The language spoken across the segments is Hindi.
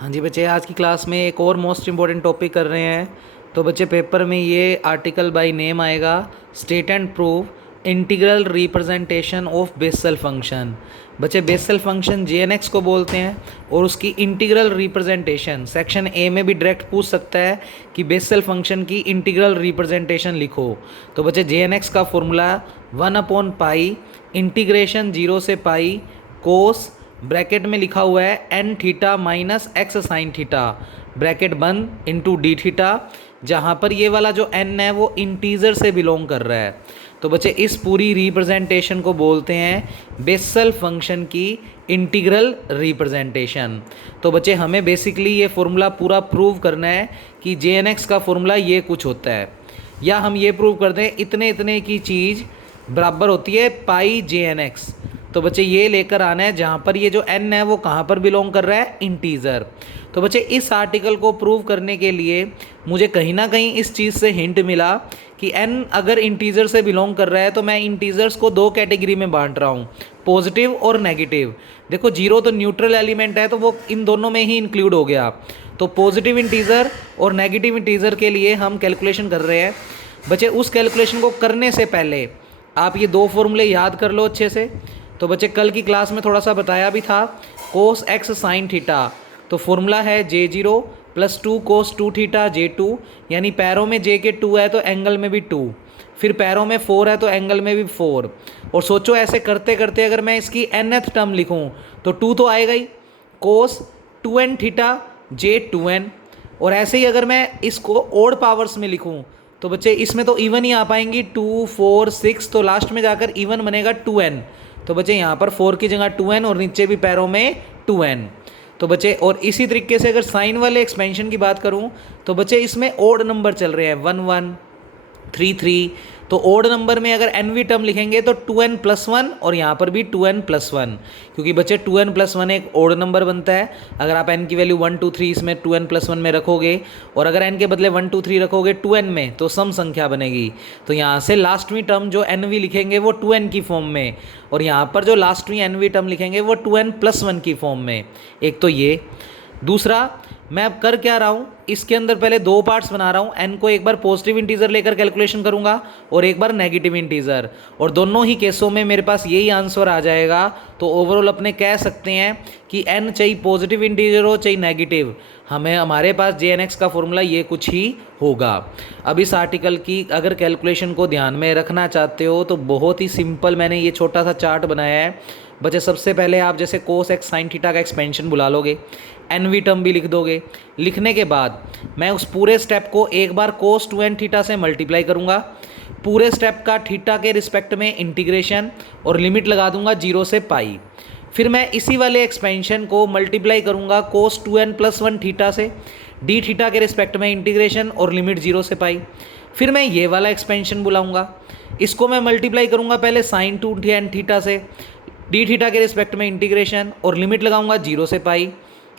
हाँ जी बच्चे, आज की क्लास में एक और मोस्ट इम्पॉर्टेंट टॉपिक कर रहे हैं। तो बच्चे पेपर में ये आर्टिकल बाय नेम आएगा, state and prove integral representation of Bessel function. बच्चे बेसल फंक्शन जेएनएक्स को बोलते हैं और उसकी इंटीग्रल रिप्रेजेंटेशन सेक्शन ए में भी डायरेक्ट पूछ सकता है कि बेसल फंक्शन की इंटीग्रल रिप्रेजेंटेशन लिखो। तो बच्चे जेएनएक्स का फॉर्मूला 1/पाई इंटीग्रेशन 0 से पाई कोस ब्रैकेट में लिखा हुआ है N theta minus x sine theta bracket बंद इंटू डी थीटा, जहाँ पर ये वाला जो एन है वो इंटीजर से बिलोंग कर रहा है। तो बच्चे इस पूरी रिप्रेजेंटेशन को बोलते हैं बेसल फंक्शन की इंटीग्रल रिप्रेजेंटेशन। तो बच्चे हमें बेसिकली ये फॉर्मूला पूरा प्रूव करना है कि जे एन एक्स का फॉर्मूला ये कुछ होता है, या हम ये प्रूव कर दें इतने इतने की चीज़ बराबर होती है पाई जे एन एक्स। तो बच्चे ये लेकर आना है जहाँ पर ये जो n है वो कहाँ पर बिलोंग कर रहा है, इंटीजर। तो बच्चे इस आर्टिकल को प्रूव करने के लिए मुझे कहीं ना कहीं इस चीज़ से हिंट मिला कि n अगर इंटीजर से बिलोंग कर रहा है तो मैं इंटीजर्स को दो कैटेगरी में बांट रहा हूँ, पॉजिटिव और नेगेटिव। देखो जीरो तो न्यूट्रल एलिमेंट है तो वो इन दोनों में ही इंक्लूड हो गया। तो पॉजिटिव इंटीजर और नेगेटिव इंटीजर के लिए हम कैलकुलेशन कर रहे हैं। बच्चे उस कैलकुलेशन को करने से पहले आप ये दो फॉर्मूले याद कर लो अच्छे से। तो बच्चे कल की क्लास में थोड़ा सा बताया भी था, कोस एक्स साइन थीटा तो फॉर्मूला है J0 + 2 कोस 2 थीटा J2, यानी पैरों में J के 2 है तो एंगल में भी 2, फिर पैरों में 4 है तो एंगल में भी 4। और सोचो ऐसे करते करते अगर मैं इसकी nth टर्म लिखूं तो 2 तो आएगा ही, कोस 2n थीटा J2n। और ऐसे ही अगर मैं इसको ओड पावर्स में लिखूं तो बच्चे इसमें तो इवन ही आ पाएंगी, 2 4 6, तो लास्ट में जाकर इवन बनेगा 2n। तो बच्चे यहाँ पर 4 की जगह 2n और नीचे भी पैरों में 2n। तो बच्चे और इसी तरीके से अगर साइन वाले एक्सपेंशन की बात करूँ तो बच्चे इसमें ओड नंबर चल रहे हैं 1 1 3 3। तो ओड नंबर में अगर nवी टर्म लिखेंगे तो 2n + 1 और यहाँ पर भी 2n + 1, क्योंकि बच्चे 2n + 1 एक ओड नंबर बनता है। अगर आप n की वैल्यू 1 2 3 इसमें 2n + 1 में रखोगे और अगर n के बदले 1 2 3 रखोगे 2n में तो सम संख्या बनेगी। तो यहाँ से लास्टवीं टर्म जो nवी लिखेंगे वो 2n की फॉर्म में, और यहाँ पर जो लास्टवीं nवी टर्म लिखेंगे वो 2n + 1 की फॉर्म में। एक तो ये। दूसरा, मैं अब कर क्या रहा हूँ, इसके अंदर पहले दो पार्ट्स बना रहा हूँ। n को एक बार पॉजिटिव इंटीजर लेकर कैलकुलेशन करूँगा और एक बार नेगेटिव इंटीजर, और दोनों ही केसों में मेरे पास यही आंसर आ जाएगा। तो ओवरऑल अपने कह सकते हैं कि n चाहे पॉजिटिव इंटीजर हो चाहे नेगेटिव, हमें हमारे पास JNX का फॉर्मूला ये कुछ ही होगा। अब इस आर्टिकल की अगर कैलकुलेशन को ध्यान में रखना चाहते हो तो बहुत ही सिंपल मैंने ये छोटा सा चार्ट बनाया है। बच्चे सबसे पहले आप जैसे कोस एक्स साइन थीटा का एक्सपेंशन बुला लोगे, nवी टर्म भी लिख दोगे। लिखने के बाद मैं उस पूरे स्टेप को एक बार कोस 2n थीटा से मल्टीप्लाई करूँगा, पूरे स्टेप का थीटा के रिस्पेक्ट में इंटीग्रेशन और लिमिट लगा दूंगा 0 से पाई। फिर मैं इसी वाले एक्सपेंशन को मल्टीप्लाई करूँगा कोस 2n + 1 थीटा से, डी थीटा के रिस्पेक्ट में इंटीग्रेशन और लिमिट 0 से पाई। फिर मैं ये वाला एक्सपेंशन बुलाऊंगा, इसको मैं मल्टीप्लाई करूँगा पहले साइन 2n थीटा से, डी थीटा के रिस्पेक्ट में इंटीग्रेशन और लिमिट लगाऊंगा 0 से पाई।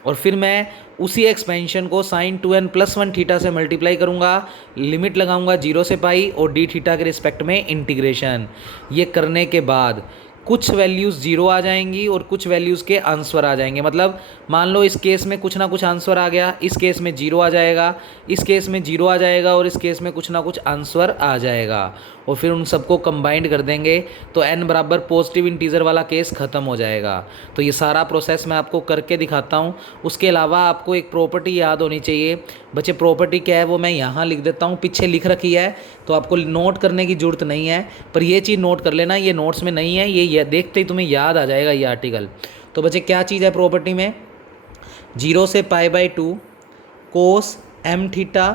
और फिर मैं उसी एक्सपेंशन को साइन 2n + 1 थीटा से मल्टीप्लाई करूंगा, लिमिट लगाऊंगा 0 से पाई और डी थीटा के रिस्पेक्ट में इंटीग्रेशन। ये करने के बाद कुछ वैल्यूज़ 0 आ जाएंगी और कुछ वैल्यूज़ के आंसर आ जाएंगे। मतलब मान लो इस केस में कुछ ना कुछ आंसर आ गया, इस केस में 0 आ जाएगा, इस केस में 0 आ जाएगा और इस केस में कुछ ना कुछ आंसर आ जाएगा। और फिर उन सबको कंबाइंड कर देंगे तो n बराबर पॉजिटिव इंटीजर वाला केस ख़त्म हो जाएगा। तो ये सारा प्रोसेस मैं आपको करके दिखाता हूँ। उसके अलावा आपको एक प्रॉपर्टी याद होनी चाहिए। बच्चे प्रॉपर्टी क्या है वो मैं यहाँ लिख देता हूँ, पीछे लिख रखी है तो आपको नोट करने की ज़रूरत नहीं है, पर ये चीज़ नोट कर लेना, ये नोट्स में नहीं है, ये देखते ही तुम्हें याद आ जाएगा ये आर्टिकल। तो बच्चे क्या चीज़ है प्रॉपर्टी में, 0 से π/2 कोस m theta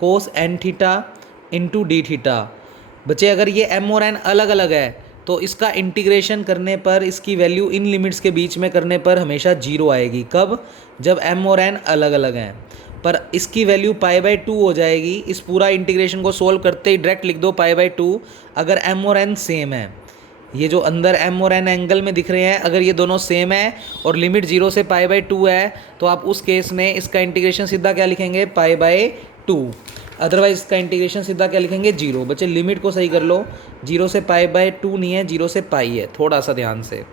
cos n theta into D theta. बच्चे अगर ये m और n अलग अलग है तो इसका इंटीग्रेशन करने पर, इसकी वैल्यू इन लिमिट्स के बीच में करने पर हमेशा 0 आएगी। कब? जब m और n अलग अलग हैं। पर इसकी वैल्यू π/2 हो जाएगी। इस पूरा इंटीग्रेशन को सोल्व करते ही डायरेक्ट लिख दो π/2 अगर m और n सेम है। ये जो अंदर m और n एंगल में दिख रहे हैं, अगर ये दोनों सेम है और लिमिट 0 से π/2 है तो आप उस केस में इसका इंटीग्रेशन सीधा क्या लिखेंगे, π/2। अदरवाइज इसका इंटीग्रेशन सीधा क्या लिखेंगे, 0। बच्चे लिमिट को सही कर लो, 0 से π/2 नहीं है, 0 से पाई है, थोड़ा सा ध्यान से।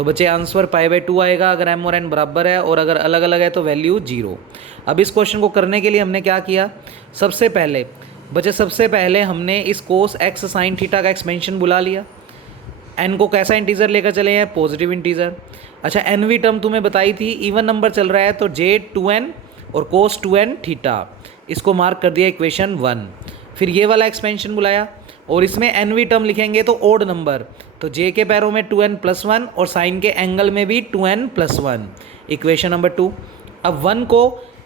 तो बच्चे आंसर π/2 आएगा अगर m और n बराबर है, और अगर अलग अलग है तो वैल्यू 0। अब इस क्वेश्चन को करने के लिए हमने क्या किया, सबसे पहले हमने इस कोस x साइन थीटा का एक्सपेंशन बुला लिया। n को कैसा इंटीजर लेकर चले हैं, पॉजिटिव इंटीजर। अच्छा, nवीं टर्म तुम्हें बताई थी, इवन नंबर चल रहा है तो j2n और cos 2n थीटा, इसको मार्क कर दिया इक्वेशन 1। फिर ये वाला एक्सपेंशन बुलाया और इसमें nवीं टर्म लिखेंगे तो ओड नंबर, तो j के पैरों में 2n+1 और साइन के एंगल में भी 2n+1, इक्वेशन नंबर 2। अब 1 को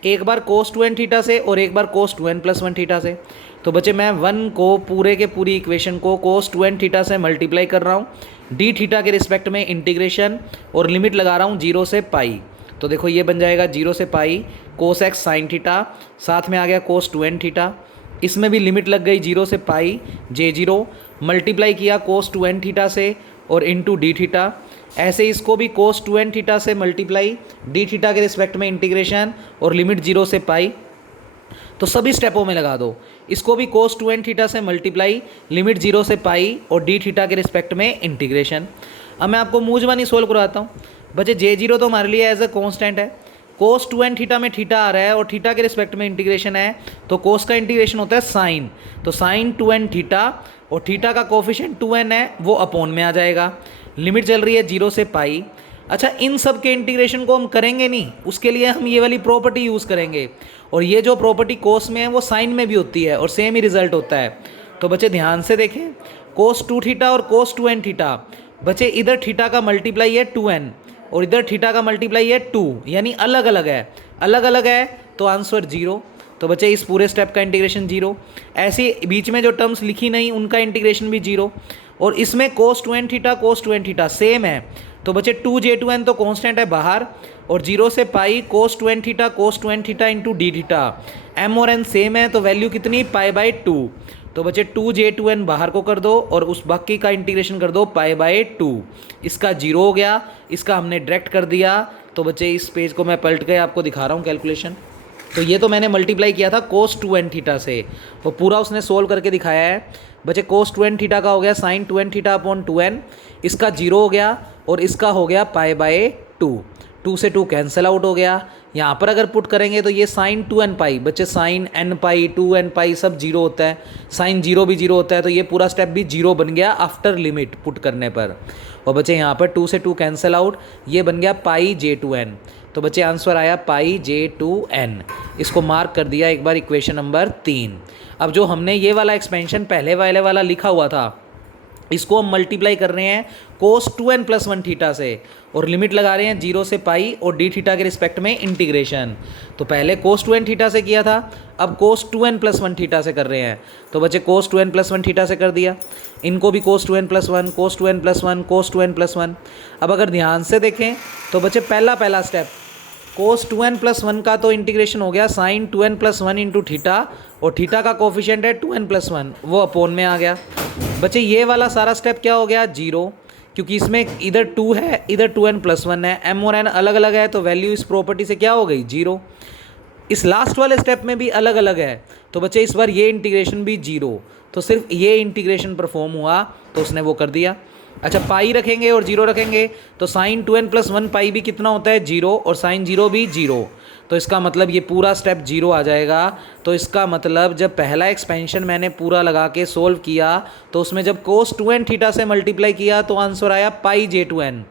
एक बार cos 2n थीटा से और एक बार cos 2n+1 थीटा से, तो बच्चे मैं 1 को पूरे के पूरी इक्वेशन को cos 2n थीटा से मल्टीप्लाई कर रहा हूँ, डी थीटा के रिस्पेक्ट में इंटीग्रेशन और लिमिट लगा रहा हूँ 0 से पाई। तो देखो ये बन जाएगा 0 से पाई cos x साइन थीटा, साथ में आ गया cos 2n थीटा, इसमें भी लिमिट लग गई 0 से पाई j0, मल्टीप्लाई किया cos 2n थीटा से और इंटू डी थीटा। ऐसे इसको भी cos 2n थीटा से मल्टीप्लाई, डी थीटा के रिस्पेक्ट में इंटीग्रेशन और लिमिट 0 से पाई। तो सभी स्टेपों में लगा दो, इसको भी cos 2n थीटा से मल्टीप्लाई, लिमिट 0 से पाई और डी थीटा के रिस्पेक्ट में इंटीग्रेशन। अब मैं आपको मूंजबानी सोल्व करवाता हूँ। बच्चे j0 तो हमारे लिए एज अ कॉन्स्टेंट है, cos 2n थीटा में थीटा आ रहा है और थीटा के रिस्पेक्ट में इंटीग्रेशन है, तो cos का इंटीग्रेशन होता है साइन, तो साइन 2n थीटा और थीटा का कोफिशिएंट 2n है वो अपॉन में आ जाएगा। लिमिट चल रही है 0 से पाई। अच्छा, इन सब के इंटीग्रेशन को हम करेंगे नहीं, उसके लिए हम ये वाली प्रॉपर्टी यूज़ करेंगे, और ये जो प्रॉपर्टी cos में है वो साइन में भी होती है और सेम ही रिजल्ट होता है। तो बच्चे ध्यान से देखें, cos 2 थीटा और cos 2n थीटा, बच्चे इधर थीटा का मल्टीप्लाई है 2n और इधर थीटा का मल्टीप्लाई है 2, यानी अलग अलग है तो आंसर 0। तो बच्चे इस पूरे स्टेप का इंटीग्रेशन 0। ऐसे बीच में जो टर्म्स लिखी नहीं उनका इंटीग्रेशन भी 0, और इसमें cos 2n थीटा सेम है, तो बच्चे 2j2n तो कांस्टेंट है बाहर, और 0 से पाई cos 2n theta into D theta, m और n सेम है तो वैल्यू कितनी π/2। तो बच्चे 2j2n बाहर को कर दो और उस बाकी का इंटीग्रेशन कर दो π/2। इसका 0 हो गया, इसका हमने डायरेक्ट कर दिया। तो बच्चे इस पेज को मैं पलट के आपको दिखा रहा हूँ कैलकुलेशन। तो ये तो मैंने मल्टीप्लाई किया था cos 2n थीटा से, वो पूरा उसने सोल्व करके दिखाया है। बच्चे cos 2n थीटा का हो गया sin 2n theta upon 2n, इसका 0 हो गया और इसका हो गया π/2। 2 से 2 कैंसिल आउट हो गया। यहाँ पर अगर पुट करेंगे तो ये sin 2n पाई, बच्चे sin n पाई 2n पाई सब 0 होता है, sin 0 भी 0 होता है, तो ये पूरा स्टेप भी 0 बन गया आफ्टर लिमिट पुट करने पर। और बच्चे यहाँ पर 2 से 2 कैंसिल आउट, ये बन गया π/j2n। तो बच्चे आंसर आया π/j2n। इसको मार्क कर दिया एक बार इक्वेशन नंबर 3। अब जो हमने ये वाला एक्सपेंशन पहले वाला लिखा हुआ था, इसको हम मल्टीप्लाई कर रहे हैं cos 2n+1 थीटा से और लिमिट लगा रहे हैं 0 से पाई और डी थीटा के रिस्पेक्ट में इंटीग्रेशन। तो पहले cos 2n थीटा से किया था, अब cos 2n+1 थीटा से कर रहे हैं। तो बच्चे cos 2n+1 थीटा से कर दिया, इनको भी cos 2n+1 cos 2n+1 cos 2n+1। अब अगर ध्यान से देखें तो बच्चे पहला स्टेप cos 2n+1 का तो इंटीग्रेशन हो गया sin 2n+1 इंटू थीटा, और थीटा का कोफिशिएंट है 2n+1 वो अपॉन में आ गया। बच्चे ये वाला सारा स्टेप क्या हो गया 0, क्योंकि इसमें इधर 2 है इधर 2n+1 है, m और n अलग अलग है तो वैल्यू इस प्रॉपर्टी से क्या हो गई 0। इस लास्ट वाले स्टेप में भी अलग अलग है, तो बच्चे इस बार ये इंटीग्रेशन भी 0, तो सिर्फ ये इंटीग्रेशन परफॉर्म हुआ तो उसने वो कर दिया। अच्छा, पाई रखेंगे और 0 रखेंगे तो sin 2n+1 पाई भी कितना होता है 0 और sin 0 भी 0, तो इसका मतलब ये पूरा स्टेप 0 आ जाएगा। तो इसका मतलब जब पहला एक्सपेंशन मैंने पूरा लगा के सोल्व किया तो उसमें जब cos 2n थीटा से मल्टीप्लाई किया तो आंसर आया π/j2n,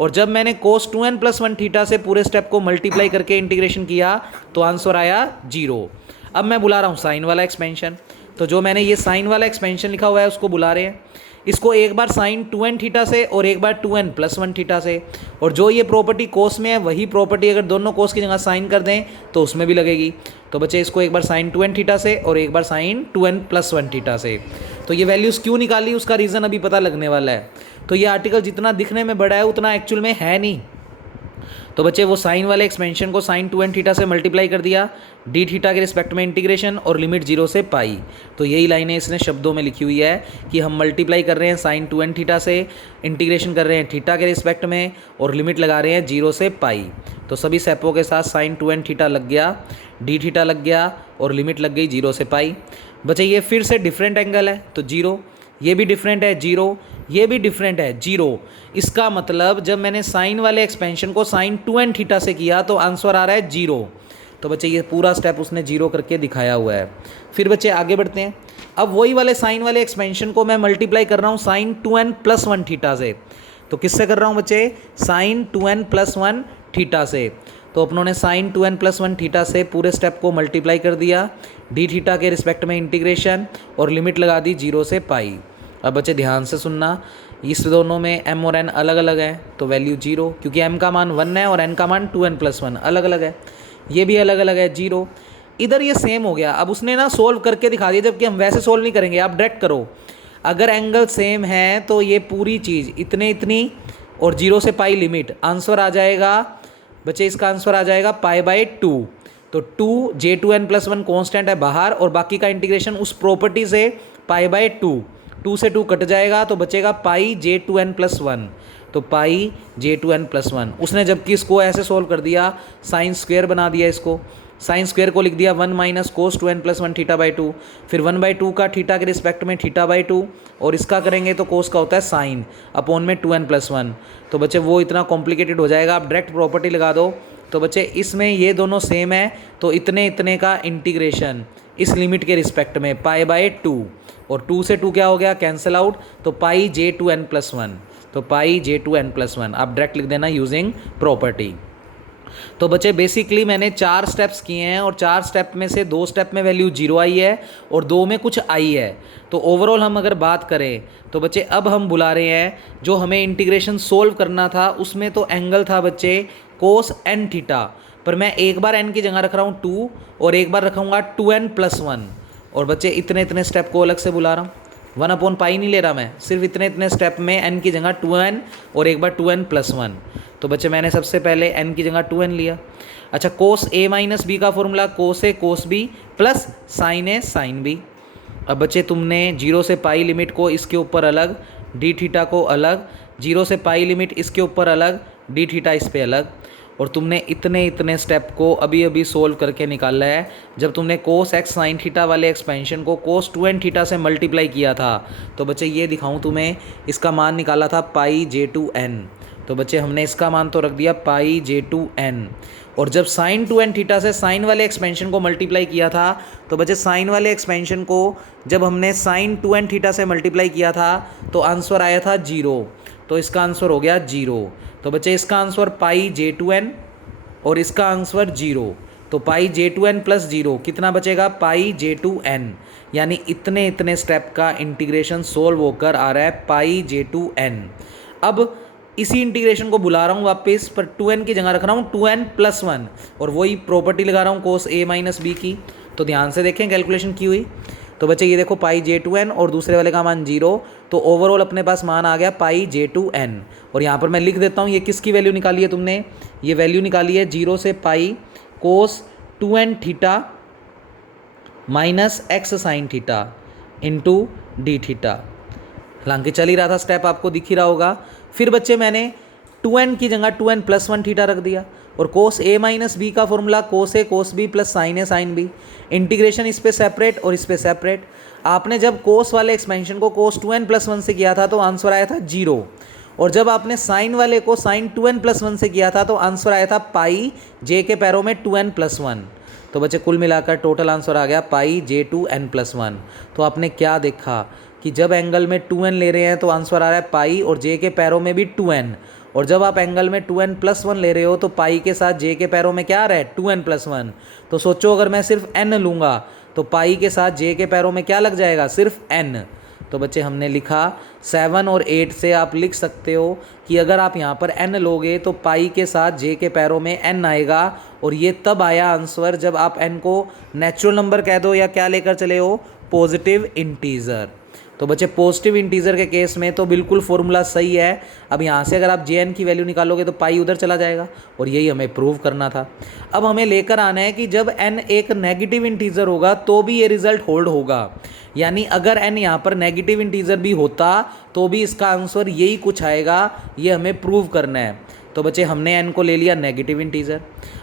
और जब मैंने cos 2n+1 थीटा से पूरे स्टेप को मल्टीप्लाई करके इंटीग्रेशन किया तो आंसर आया 0। अब मैं बुला रहा हूँ साइन वाला एक्सपेंशन, तो जो मैंने ये साइन वाला एक्सपेंशन लिखा हुआ है उसको बुला रहे हैं। इसको एक बार sin 2n थीटा से और एक बार 2n+1 थीटा से, और जो ये प्रॉपर्टी cos में है वही प्रॉपर्टी अगर दोनों cos की जगह साइन कर दें तो उसमें भी लगेगी। तो बच्चे इसको एक बार sin 2n थीटा से और एक बार sin 2n+1 थीटा से। तो ये वैल्यूज़ क्यों निकाली उसका रीज़न अभी पता लगने वाला है। तो ये आर्टिकल जितना दिखने में बड़ा है उतना एक्चुअल में है नहीं। तो बच्चे वो साइन वाले एक्सपेंशन को sin 2n थीटा से मल्टीप्लाई कर दिया, डी थीटा के रिस्पेक्ट में इंटीग्रेशन और लिमिट 0 से पाई। तो यही लाइनें इसने शब्दों में लिखी हुई है कि हम मल्टीप्लाई कर रहे हैं sin 2n थीटा से, इंटीग्रेशन कर रहे हैं थीटा के रिस्पेक्ट में और लिमिट लगा रहे हैं 0 से पाई। तो सभी स्टेपों के साथ sin 2n थीटा लग गया, डी थीटा लग गया और लिमिट लग गई 0 से पाई। बच्चे ये फिर से डिफरेंट एंगल है तो 0, ये भी डिफरेंट है 0, ये भी डिफरेंट है 0। इसका मतलब जब मैंने साइन वाले एक्सपेंशन को साइन 2n थीटा से किया तो आंसर आ रहा है 0। तो बच्चे ये पूरा स्टेप उसने 0 करके दिखाया हुआ है। फिर बच्चे आगे बढ़ते हैं। अब वही वाले साइन वाले एक्सपेंशन को मैं मल्टीप्लाई कर रहा हूँ साइन 2n + 1 थीटा से। तो किससे कर रहा हूँ बच्चे? साइन 2n + 1 थीटा से। तो अपनों ने साइन 2n + 1 थीटा से पूरे स्टेप को मल्टीप्लाई कर दिया, डी थीटा के रिस्पेक्ट में इंटीग्रेशन, और लिमिट लगा दी 0 से पाई। अब बच्चे ध्यान से सुनना, इस दोनों में m और n अलग अलग है तो वैल्यू 0, क्योंकि m का मान 1 है और n का मान 2n + 1 अलग अलग है। ये भी अलग अलग है 0। इधर ये सेम हो गया। अब उसने ना सोल्व करके दिखा दिया, जबकि हम वैसे सोल्व नहीं करेंगे, आप डायरेक्ट करो। अगर एंगल सेम है तो ये पूरी चीज़ इतने इतनी और 0 से पाई लिमिट, आंसर आ जाएगा बच्चे, इसका आंसर आ जाएगा π/2। तो 2 j2n + 1 कॉन्स्टेंट है बाहर, और बाकी का इंटीग्रेशन उस प्रॉपर्टी से π/2, 2 से 2 कट जाएगा तो बचेगा πj2n + 1। तो πj2n + 1 उसने जबकि इसको ऐसे सोल्व कर दिया, साइन स्क्वायर बना दिया इसको, साइन स्क्वायर को लिख दिया 1 - cos 2n + 1 θ/2, फिर 1/2 का थीटा के रिस्पेक्ट में θ/2, और इसका करेंगे तो कोस का होता है साइन अपॉन में 2n + 1। तो बच्चे वो इतना कॉम्प्लिकेटेड हो जाएगा, आप डायरेक्ट प्रॉपर्टी लगा दो। तो बच्चे इसमें ये दोनों सेम है तो इतने इतने का इंटीग्रेशन इस लिमिट के रिस्पेक्ट में π/2, और 2 से 2 क्या हो गया? कैंसिल आउट, तो πj2n + 1। तो πj2n + 1 आप डायरेक्ट लिख देना यूजिंग प्रॉपर्टी। तो बच्चे बेसिकली मैंने 4 स्टेप्स किए हैं, और 4 स्टेप में से 2 स्टेप में वैल्यू 0 आई है और 2 में कुछ आई है। तो ओवरऑल हम अगर बात करें तो बच्चे अब हम बुला रहे हैं, जो हमें इंटीग्रेशन सोल्व करना था उसमें तो एंगल था बच्चे कोस n थीटा, पर मैं एक बार n की जगह रख रहा हूँ 2 और एक बार रखूँगा 2n + 1। और बच्चे इतने इतने स्टेप को अलग से बुला रहा हूँ, 1/π नहीं ले रहा मैं, सिर्फ इतने इतने स्टेप में n की जगह 2n और एक बार 2n + 1। तो बच्चे मैंने सबसे पहले n की जगह 2n लिया। अच्छा, cos a - b का formula cos a cos b plus sin a sin b। अब बच्चे तुमने 0 से पाई लिमिट को इसके ऊपर अलग, डी थीटा को अलग, 0 से पाई लिमिट इसके ऊपर अलग, डी थीटा इस पे अलग, और तुमने इतने इतने स्टेप को अभी अभी सोल्व करके निकाला है। जब तुमने cos x sin थीटा वाले एक्सपेंशन को cos 2n थीटा से मल्टीप्लाई किया था, तो बच्चे ये दिखाऊं तुम्हें, इसका मान निकाला था πj2n। तो बच्चे हमने इसका मान तो रख दिया πj2n, और जब sin 2n थीटा से साइन वाले एक्सपेंशन को मल्टीप्लाई किया था, तो बच्चे साइन वाले एक्सपेंशन को जब हमने sin 2n थीटा से मल्टीप्लाई किया था तो आंसर आया था 0, तो इसका आंसर हो गया 0। तो बच्चे इसका आंसर πj2n और इसका आंसर 0, तो πj2n + 0 कितना बचेगा? πj2n, यानी इतने इतने स्टेप का इंटीग्रेशन सोल्व होकर आ रहा है πj2n। अब इसी इंटीग्रेशन को बुला रहा हूँ वापस, पर 2n की जगह रख रहा हूँ 2n + 1, और वही प्रॉपर्टी लगा रहा हूँ cos a - b की। तो ध्यान से देखें कैलकुलेशन की हुई। तो बच्चे ये देखो πj2n और दूसरे वाले का मान 0, तो ओवरऑल अपने पास मान आ गया πj2n। और यहाँ पर मैं लिख देता हूँ ये किसकी वैल्यू निकाली है तुमने, ये वैल्यू निकाली है 0 से पाई cos 2n theta - x sin theta into D theta. हालांकि चल ही रहा था स्टेप, आपको दिख ही रहा होगा। फिर बच्चे मैंने 2n की जगह 2n + 1 थीटा रख दिया, और cos a - b का formula cos a cos b plus sin a sin b। Integration इस पे सेपरेट और इस पे सेपरेट। आपने जब cos वाले एक्सपेंशन को cos 2n + 1 से किया था तो आंसर आया था 0, और जब आपने साइन वाले को sin 2n + 1 से किया था तो आंसर आया था पाई j के पैरों में 2n + 1। तो बच्चे कुल मिलाकर टोटल आंसर आ गया πj2n + 1। तो आपने क्या देखा कि जब एंगल में 2n ले रहे हैं तो आंसर आ रहा है पाई और j के पैरों में भी 2n, और जब आप एंगल में 2n + 1 ले रहे हो तो पाई के साथ j के पैरों में क्या आ रहा है? 2n + 1। तो सोचो अगर मैं सिर्फ n लूँगा तो पाई के साथ j के पैरों में क्या लग जाएगा? सिर्फ n। तो बच्चे हमने लिखा 7 और 8 से आप लिख सकते हो कि अगर आप यहाँ पर n लोगे तो पाई के साथ j के पैरों में n आएगा, और ये तब आया आंसर जब आप n को नेचुरल नंबर कह दो या क्या लेकर चले हो? Positive integer. तो बच्चे पॉजिटिव इंटीजर के केस में तो बिल्कुल फॉर्मूला सही है। अब यहाँ से अगर आप jn की वैल्यू निकालोगे तो पाई उधर चला जाएगा, और यही हमें प्रूव करना था। अब हमें लेकर आना है कि जब n एक नेगेटिव इंटीजर होगा तो भी ये रिजल्ट होल्ड होगा, यानी अगर n यहाँ पर नेगेटिव इंटीजर भी होता तो भी इसका आंसर यही कुछ आएगा, ये हमें प्रूव करना है। तो बच्चे हमने n को ले लिया नेगेटिव इंटीजर।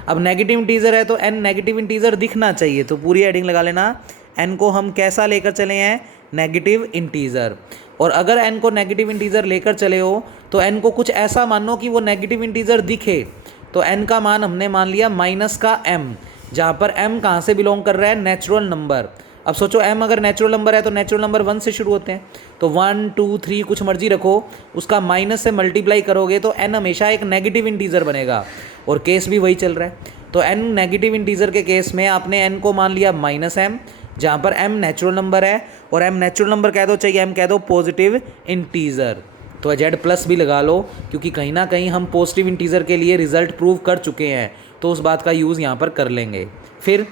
अब नेगेटिव इंटीजर है तो n नेगेटिव इंटीजर दिखना चाहिए, तो पूरी हेडिंग लगा लेना, n को हम कैसा लेकर चले हैं? Negative integer. और अगर n को नेगेटिव इंटीजर लेकर चले हो तो n को कुछ ऐसा मानो कि वो नेगेटिव इंटीजर दिखे, तो n का मान हमने मान लिया माइनस का m, जहाँ पर m कहाँ से बिलोंग कर रहा है, नेचुरल नंबर। अब सोचो m अगर नेचुरल नंबर है तो नेचुरल नंबर 1 से शुरू होते हैं, तो 1 2 3 कुछ मर्जी रखो, उसका माइनस से मल्टीप्लाई करोगे तो n हमेशा एक नेगेटिव इंटीजर बनेगा, और केस भी वही चल रहा है। तो n नेगेटिव इंटीजर के केस में आपने n को मान लिया माइनस m, जहाँ पर m नेचुरल नंबर है, और m नेचुरल नंबर कह दो, चाहिए m कह दो पॉजिटिव इंटीजर, तो z प्लस भी लगा लो, क्योंकि कहीं ना कहीं हम पॉजिटिव इंटीजर के लिए रिजल्ट प्रूव कर चुके हैं, तो उस बात का यूज़ यहाँ पर कर लेंगे। फिर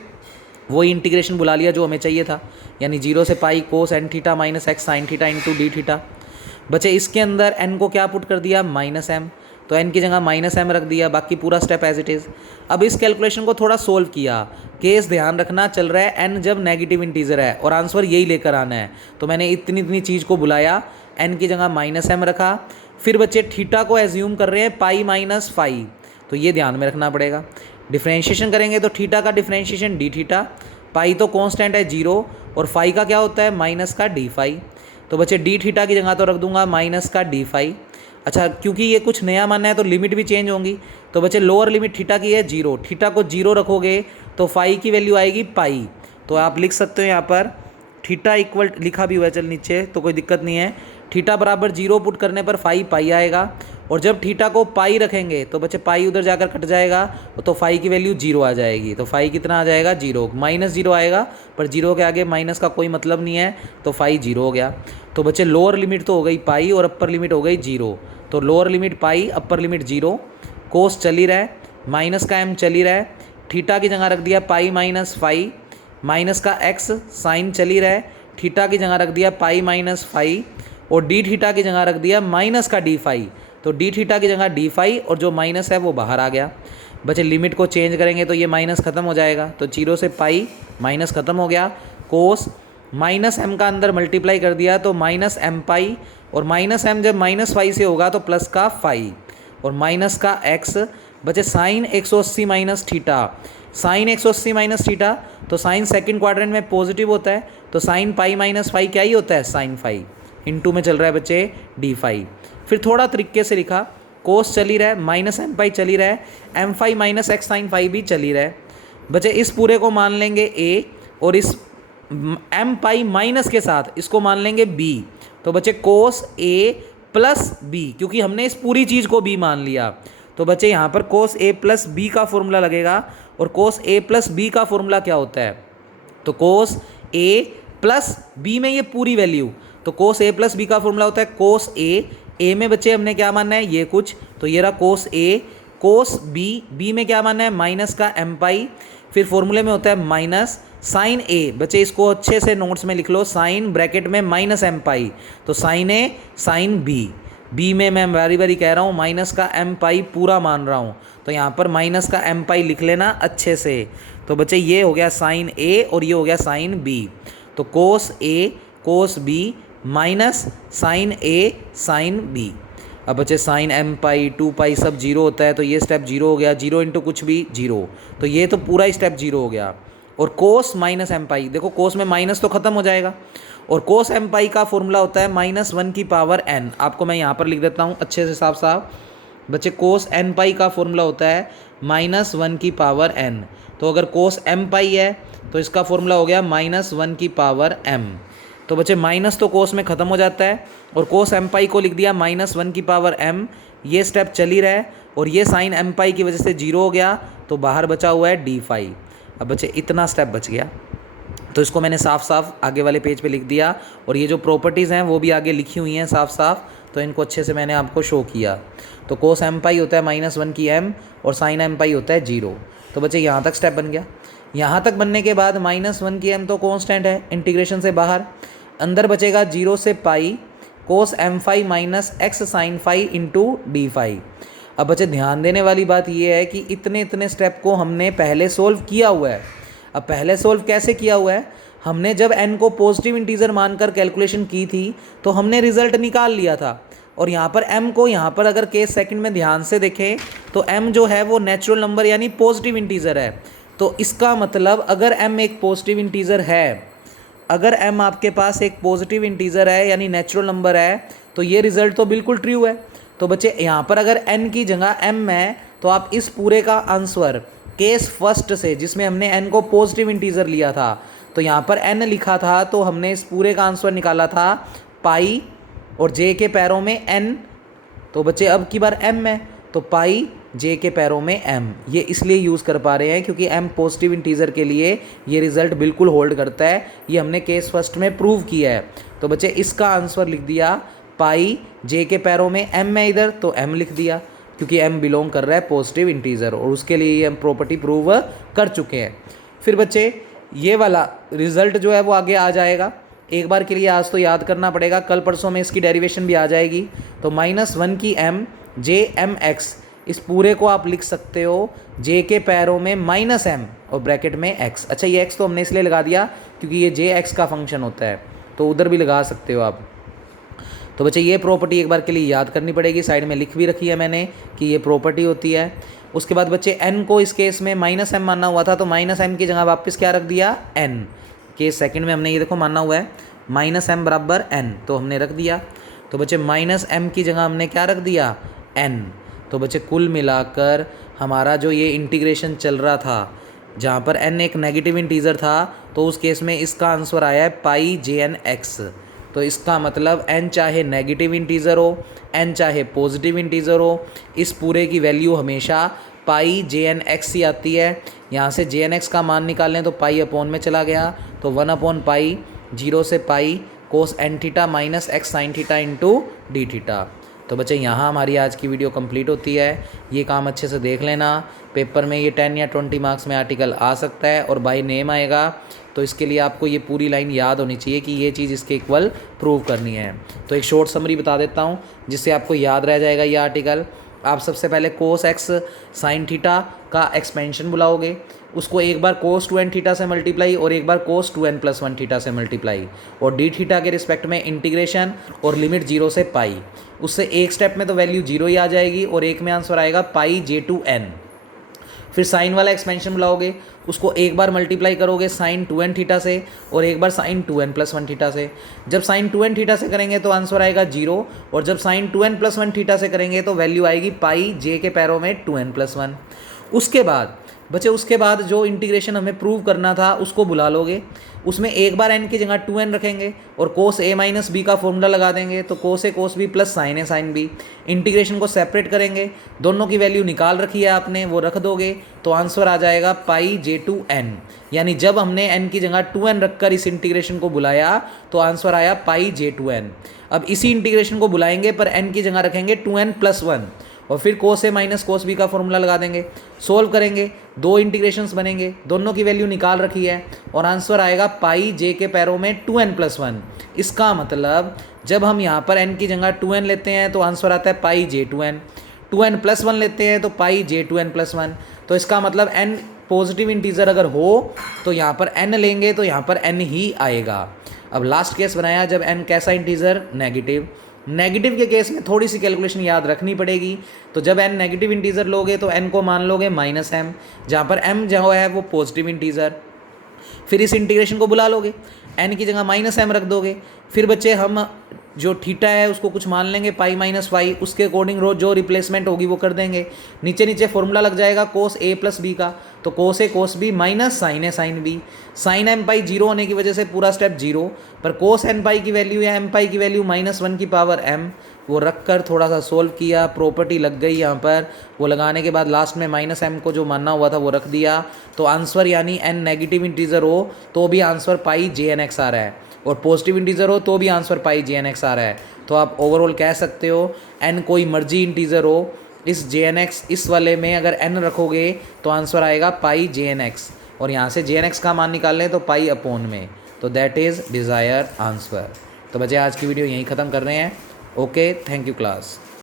वही इंटीग्रेशन बुला लिया जो हमें चाहिए था, यानी 0 से pi cos n theta minus x sine theta into D theta. बचे इसके अंदर n को क्या पुट कर दिया, माइनस m, तो n की जगह माइनस m रख दिया, बाकी पूरा स्टेप एज इट इज़। अब इस कैलकुलेशन को थोड़ा सोल्व किया, केस ध्यान रखना चल रहा है n जब नेगेटिव इंटीजर है और आंसर यही लेकर आना है, तो मैंने इतनी इतनी चीज़ को बुलाया, n की जगह माइनस m रखा। फिर बच्चे थीटा को एज्यूम कर रहे हैं पाई माइनस फाई, तो ये ध्यान में रखना पड़ेगा। डिफ्रेंशिएशन करेंगे तो थीटा का डिफ्रेंशिएशन डी थीटा, पाई तो कांस्टेंट है 0, और फाई का क्या होता है, माइनस का डी फाई, तो बच्चे डी थीटा की जगह तो रख दूंगा माइनस का डी फाई। अच्छा, क्योंकि ये कुछ नया मानना है तो लिमिट भी चेंज होंगी, तो बच्चे लोअर लिमिट थीटा की है 0, थीटा को 0 रखोगे तो फाई की वैल्यू आएगी पाई, तो आप लिख सकते हो यहाँ पर थीटा इक्वल, लिखा भी हुआ है चल नीचे, तो कोई दिक्कत नहीं है, थीटा बराबर 0 पुट करने पर फाई पाई आएगा, और जब थीटा को पाई रखेंगे तो बच्चे पाई उधर जाकर कट जाएगा, तो फाई की वैल्यू 0 आ जाएगी, तो फाई कितना आ जाएगा, 0, माइनस 0 आएगा, पर 0 के आगे माइनस का कोई मतलब नहीं है, तो फाई 0 हो गया। तो बच्चे लोअर लिमिट तो हो गई पाई और अपर लिमिट हो गई 0, तो लोअर लिमिट पाई अपर लिमिट 0, कोस चल ही रहा है, माइनस का m चल ही रहा है, थीटा की जगह रख दिया पाई माइनस फाई, माइनस का x साइन चल ही रहा है, थीटा की जगह रख दिया पाई माइनस फाई, और डी थीटा की जगह रख दिया माइनस का डी फाई, तो डी थीटा की जगह डी फाई, और जो माइनस है वो बाहर आ गया। बच्चे लिमिट को चेंज करेंगे तो ये माइनस खत्म हो जाएगा, तो 0 से पाई माइनस खत्म हो गया, कोस माइनस m का अंदर मल्टीप्लाई कर दिया तो माइनस m पाई, और माइनस m जब माइनस फाई से होगा तो प्लस का फाई, और माइनस का x। बचे sine 180 minus theta, sine 180 minus theta, तो साइन सेकंड क्वाड्रेंट में पॉजिटिव होता है, तो साइन पाई माइनस फाई क्या ही होता है, साइन फाई, इनटू में चल रहा है बच्चे डी फाई। फिर थोड़ा तरीके से लिखा, कोस चल ही रहा है, माइनस एम पाई चल ही रहा है, M phi minus x sine phi भी चल ही रहा है। बच्चे इस पूरे को मान लेंगे ए, और इस एम पाई माइनस के साथ इसको मान लेंगे बी, तो बच्चे कोस ए प्लस बी, क्योंकि हमने इस पूरी चीज़ को बी मान लिया, तो बच्चे यहाँ पर कोस ए प्लस बी का फॉर्मूला लगेगा, और कोस ए प्लस बी का फॉर्मूला क्या होता है, तो कोस ए प्लस बी में ये पूरी वैल्यू, तो कोस ए प्लस बी का फॉर्मूला होता है कोस ए में बच्चे हमने क्या मानना है, ये कुछ, तो ये रहा कोस ए, कोस बी में क्या मानना है, माइनस का एम पाई, फिर फॉर्मूले में होता है माइनस साइन ए, बच्चे इसको अच्छे से नोट्स में लिख लो, साइन ब्रैकेट में माइनस एम पाई, तो साइन ए साइन बी में मैं बारी बारी कह रहा हूँ माइनस का एम पाई पूरा मान रहा हूँ, तो यहाँ पर माइनस का एम पाई लिख लेना अच्छे से। तो बच्चे ये हो गया साइन ए और ये हो गया साइन बी, तो कोस ए कोस बी माइनस साइन ए साइन बी। अब बच्चे साइन एम पाई 2 पाई सब 0 होता है, तो ये स्टेप 0 हो गया, 0 इंटू कुछ भी 0, तो ये तो पूरा ही स्टेप 0 हो गया। और कोस माइनस एम पाई, देखो कोस में माइनस तो खत्म हो जाएगा, और कोस एम पाई का फॉर्मूला होता है -1 की पावर n, आपको मैं यहाँ पर लिख देता हूँ अच्छे से साफ साफ। बच्चे कोस एन पाई का फॉर्मूला होता है -1 की पावर n, तो अगर कोस एम पाई है तो इसका फॉर्मूला हो गया -1 की पावर m। तो बच्चे माइनस तो कोस में ख़त्म हो जाता है, और कोस एम पाई को लिख दिया -1 की पावर m, ये स्टेप चल ही रहा है, और ये साइन एम पाई की वजह से 0 हो गया, तो बाहर बचा हुआ है डी फाई। अब बच्चे इतना स्टेप बच गया, तो इसको मैंने साफ साफ आगे वाले पेज पे लिख दिया, और ये जो प्रॉपर्टीज़ हैं वो भी आगे लिखी हुई हैं साफ साफ, तो इनको अच्छे से मैंने आपको शो किया। तो कोस एम पाई होता है -1 की m, और साइन एम पाई होता है 0। तो बच्चे यहाँ तक स्टेप बन गया। यहाँ तक बनने के बाद -1 की m तो कॉन्स्टेंट है, इंटीग्रेशन से बाहर, अंदर बचेगा 0 से pi cos m phi minus x sine phi into d phi. अब बच्चे ध्यान देने वाली बात यह है कि इतने स्टेप को हमने पहले सोल्व किया हुआ है। अब पहले सोल्व कैसे किया हुआ है, हमने जब n को पॉजिटिव इंटीजर मानकर कैलकुलेशन की थी तो हमने रिजल्ट निकाल लिया था, और यहाँ पर m को, यहाँ पर अगर केस सेकंड में ध्यान से देखें तो m जो है वो नेचुरल नंबर यानी पॉजिटिव इंटीजर है। तो इसका मतलब अगर m एक पॉजिटिव इंटीजर है अगर m आपके पास एक पॉजिटिव इंटीजर है यानी नेचुरल नंबर है तो ये रिजल्ट तो बिल्कुल ट्रू है। तो बच्चे यहाँ पर अगर n की जगह m है तो आप इस पूरे का आंसर केस फर्स्ट से, जिसमें हमने n को पॉजिटिव इंटीजर लिया था, तो यहाँ पर n लिखा था तो हमने इस पूरे का आंसर निकाला था पाई और j के पैरों में n। तो बच्चे अब की बार m है तो पाई j के पैरों में m, ये इसलिए यूज़ कर पा रहे हैं क्योंकि m पॉजिटिव इंटीजर के लिए ये रिजल्ट बिल्कुल होल्ड करता है। ये हमने केस फर्स्ट में प्रूव किया है। तो बच्चे इसका आंसर लिख दिया पाई j के पैरों में m है इधर, तो m लिख दिया क्योंकि m बिलोंग कर रहा है पॉजिटिव इंटीजर और उसके लिए हम प्रॉपर्टी प्रूव कर चुके हैं। फिर बच्चे ये वाला रिजल्ट जो है वो आगे आ जाएगा, एक बार के लिए आज तो याद करना पड़ेगा, कल परसों में इसकी डेरिवेशन भी आ जाएगी। तो -1 की m j m x, इस पूरे को आप लिख सकते हो j के पैरों में -m और ब्रैकेट में x। अच्छा ये x तो हमने इसलिए लगा दिया क्योंकि ये jx का फंक्शन होता है, तो उधर भी लगा सकते हो आप। तो बच्चे ये प्रॉपर्टी एक बार के लिए याद करनी पड़ेगी, साइड में लिख भी रखी है मैंने कि ये प्रॉपर्टी होती है। उसके बाद बच्चे n को इस केस में -m मानना हुआ था तो -m की जगह वापस क्या रख दिया n। केस सेकंड में हमने ये देखो मानना हुआ है -m बराबर n, तो हमने रख दिया। तो बच्चे -m की जगह हमने क्या रख दिया n। तो बच्चे कुल मिलाकर हमारा जो ये इंटीग्रेशन चल रहा था जहाँ पर n एक नेगेटिव इंटीजर था, तो उस केस में इसका आंसर आया है पाई jn(x). तो इसका मतलब n चाहे नेगेटिव इंटीजर हो, n चाहे पॉजिटिव इंटीजर हो, इस पूरे की वैल्यू हमेशा पाई jn(x) ही आती है। यहाँ से jn(x) का मान निकालें तो पाई अपॉन में चला गया, तो 1/पाई 0 से पाई कोस n theta minus x sign theta into D theta. तो बच्चे यहाँ हमारी आज की वीडियो कंप्लीट होती है। ये काम अच्छे से देख लेना, पेपर में ये 10 या 20 मार्क्स में आर्टिकल आ सकता है और बाय नेम आएगा, तो इसके लिए आपको ये पूरी लाइन याद होनी चाहिए कि ये चीज़ इसके इक्वल प्रूव करनी है। तो एक शॉर्ट समरी बता देता हूँ जिससे आपको याद रह जाएगा ये आर्टिकल। आप सबसे पहले कोस x साइन थीटा का एक्सपेंशन बुलाओगे, उसको एक बार कोस 2n थीटा से मल्टीप्लाई और एक बार कोस 2n+1 थीटा से मल्टीप्लाई, और डी थीटा के रिस्पेक्ट में इंटीग्रेशन और लिमिट 0 से पाई। उससे एक स्टेप में तो वैल्यू 0 ही आ जाएगी और एक में आंसर आएगा पाई j2n। फिर साइन वाला एक्सपेंशन बुलाओगे, उसको एक बार मल्टीप्लाई करोगे साइन 2n थीटा से और एक बार साइन 2n+1 थीटा से। जब साइन 2n थीटा से करेंगे तो आंसर आएगा 0, और जब साइन 2n+1 थीटा से करेंगे तो वैल्यू आएगी पाई j के पैरों में 2n+1। उसके बाद बच्चे उसके बाद जो इंटीग्रेशन हमें प्रूव करना था उसको बुला लोगे, उसमें एक बार n की जगह 2n रखेंगे और कोस a माइनस बी का फॉर्मूला लगा देंगे, तो cos a cos b plus sine a sine b। Integration को सेपरेट करेंगे, दोनों की वैल्यू निकाल रखी है आपने, वो रख दोगे तो आंसर आ जाएगा पाई j2n। यानी जब हमने n की जगह 2n रखकर इस इंटीग्रेशन को बुलाया तो आंसर आया पाई j2n। अब इसी इंटीग्रेशन को बुलाएंगे पर n की जगह रखेंगे 2n+1 और फिर कोस ए माइनस कोस बी का फॉर्मूला लगा देंगे, सोल्व करेंगे, दो इंटीग्रेशंस बनेंगे, दोनों की वैल्यू निकाल रखी है और आंसर आएगा पाई j के पैरों में 2n+1। इसका मतलब जब हम यहाँ पर n की जगह 2n लेते हैं तो आंसर आता है पाई j2n, 2n+1 लेते हैं तो पाई j2n+1। तो इसका मतलब n पॉजिटिव इंटीजर अगर हो तो यहाँ पर n लेंगे तो यहाँ पर n ही आएगा। अब लास्ट केस बनाया जब n कैसा इंटीजर नेगेटिव। नेगेटिव के केस में थोड़ी सी कैलकुलेशन याद रखनी पड़ेगी। तो जब n नेगेटिव इंटीजर लोगे तो n को मान लोगे -m, जहाँ पर m जो है वो पॉजिटिव इंटीजर। फिर इस इंटीग्रेशन को बुला लोगे, n की जगह -m रख दोगे। फिर बच्चे हम जो थीटा है उसको कुछ मान लेंगे पाई माइनस वाई, उसके अकॉर्डिंग जो रिप्लेसमेंट होगी वो कर देंगे। नीचे नीचे फॉर्मूला लग जाएगा कोस a प्लस बी का, तो cos a cos b minus sine a sine b। Sine m pi 0 होने की वजह से पूरा स्टेप 0, पर कोस n पाई की वैल्यू या m पाई की वैल्यू -1 की पावर m, वो रख कर थोड़ा सा सोल्व किया, प्रॉपर्टी लग गई यहाँ पर। वो लगाने के बाद लास्ट में -m को जो मानना हुआ था वो रख दिया, तो आंसर यानी n नेगेटिव इंटीजर हो तो भी आंसर पाई jnx आ रहा है और पॉजिटिव इंटीजर हो तो भी आंसर पाई jnx आ रहा है। तो आप ओवरऑल कह सकते हो n कोई मर्जी इंटीजर हो, इस jnx इस वाले में अगर n रखोगे तो आंसर आएगा पाई jnx, और यहाँ से jnx का मान निकाल लें तो पाई अपॉन में, तो दैट इज़ डिज़ायर आंसर। तो बच्चे आज की वीडियो यहीं ख़त्म कर रहे हैं। Okay, thank you class.